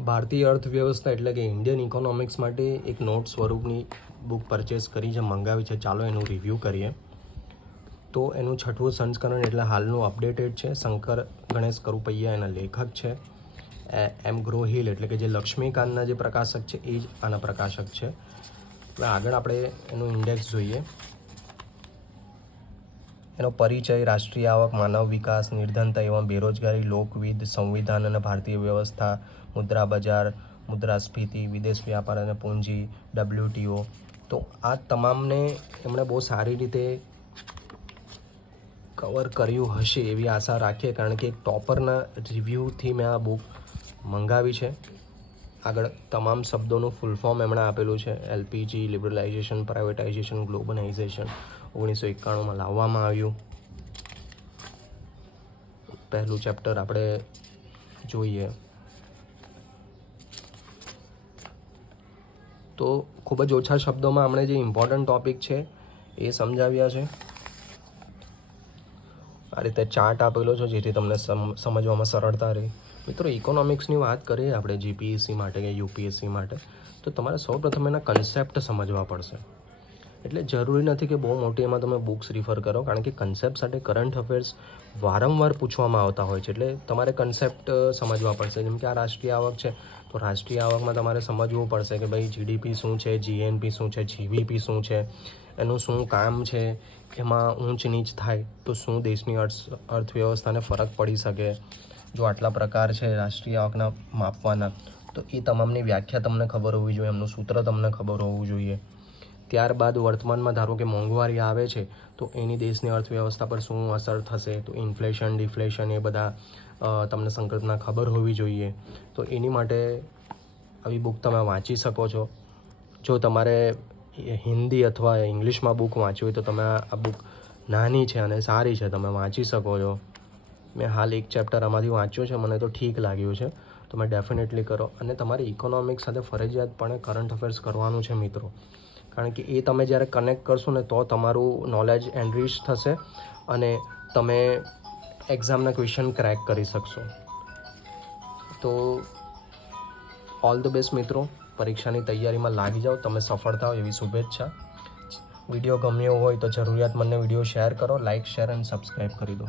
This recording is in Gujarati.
ભારતીય અર્થવ્યવસ્થા એટલે કે ઇન્ડિયન ઇકોનોમિક્સ માટે એક નોટ સ્વરૂપની બુક પરચેસ કરી જે મંગાવી છે. ચાલો એનું રિવ્યૂ કરીએ. તો એનું 6મું સંસ્કરણ એટલે હાલનું અપડેટેડ છે. શંકર ગણેશ કરુપૈયા એના લેખક છે. એમ ગ્રોહિલ એટલે કે જે લક્ષ્મીકાંતના જે પ્રકાશક છે એ જ આના પ્રકાશક છે. હવે આગળ આપણે એનું ઇન્ડેક્સ જોઈએ. એનો પરિચય, રાષ્ટ્રીય આવક, માનવ વિકાસ, નિર્ધનતા એવં બેરોજગારી, લોકવિદ, સંવિધાન અને ભારતીય વ્યવસ્થા, મુદ્રા બજાર, મુદ્રાસ્ફીતિ, વિદેશ વ્યાપાર અને પૂંજી, WTO. તો આ તમામને એમણે બહુ સારી રીતે કવર કર્યું હશે એવી આશા રાખીએ, કારણ કે એક ટોપરના રિવ્યૂથી મેં આ બુક મંગાવી છે. આગળ તમામ શબ્દોનું ફૂલ ફોર્મ એમણે આપેલું છે. LPG, લિબરલાઇઝેશન, પ્રાઇવેટાઇઝેશન, ગ્લોબલાઇઝેશન 1991માં લાવવામાં આવ્યું. પહેલું ચેપ્ટર આપણે જોઈએ તો ખૂબ જ ઓછા શબ્દોમાં આપણે જે ઇમ્પોર્ટન્ટ ટૉપિક છે એ સમજાવ્યા છે. આ રીતે ચાર્ટ આપેલો છે જેથી તમને સમજવામાં સરળતા રહે. મિત્રો, ઇકોનોમિક્સની વાત કરીએ આપણે GPSC માટે કે UPSC માટે, તો તમારે સૌપ્રથમ એના કન્સેપ્ટ સમજવા પડશે. એટલે જરૂરી નથી કે બહુ મોટી એમાં તમે બુક્સ રિફર કરો, કારણ કે કન્સેપ્ટ સાથે કરંટ અફેર્સ વારંવાર પૂછવામાં આવતા હોય છે. એટલે તમારે કન્સેપ્ટ સમજવા પડશે. જેમ કે આ રાષ્ટ્રીય આવક છે, તો રાષ્ટ્રીય આવકમાં તમારે સમજવું પડશે કે ભાઈ GDP શું છે, GNP શું છે, GVP શું છે, એનું શું કામ છે, એમાં ઊંચ નીચ થાય તો શું દેશની અર્થવ્યવસ્થાને ફરક પડી શકે. જો આટલા પ્રકાર છે રાષ્ટ્રીય આવકના માપવાના, તો એ તમામની વ્યાખ્યા તમને ખબર હોવી જોઈએ, એમનું સૂત્ર તમને ખબર હોવું જોઈએ. ત્યારબાદ વર્તમાનમાં ધારો કે મોંઘવારી આવે છે તો એની દેશની અર્થવ્યવસ્થા પર શું અસર થશે, તો ઇન્ફ્લેશન, ડિફ્લેશન એ બધા તમને સંકલ્પના ખબર હોવી જોઈએ. તો એની માટે આવી બુક તમે વાંચી શકો છો. જો તમારે હિન્દી અથવા ઇંગ્લિશમાં બુક વાંચવી હોય તો તમે આ બુક નાની છે અને સારી છે, તમે વાંચી શકો છો. મેં હાલ એક ચેપ્ટર આમાંથી વાંચ્યો છે, મને તો ઠીક લાગ્યું છે. તમે ડેફિનેટલી કરો. અને તમારે ઇકોનોમિક્સ સાથે ફરજિયાતપણે કરંટ અફેર્સ કરવાનું છે મિત્રો, કારણ કે એ તમે જ્યારે કનેક્ટ કરશો ને તો તમારું નોલેજ એનરિચ થશે અને તમે એક્ઝામના ક્વેશ્ચન ક્રેક કરી શકશો. તો ઓલ ધ બેસ્ટ મિત્રો. પરીક્ષાની તૈયારીમાં લાગી જાઓ, તમે સફળ થાઓ એવી શુભેચ્છા. વિડીયો ગમ્યો હોય તો જરૂરિયાતમંદને વિડીયો શેર કરો, લાઇક, શેર અને સબસ્ક્રાઈબ કરી દો.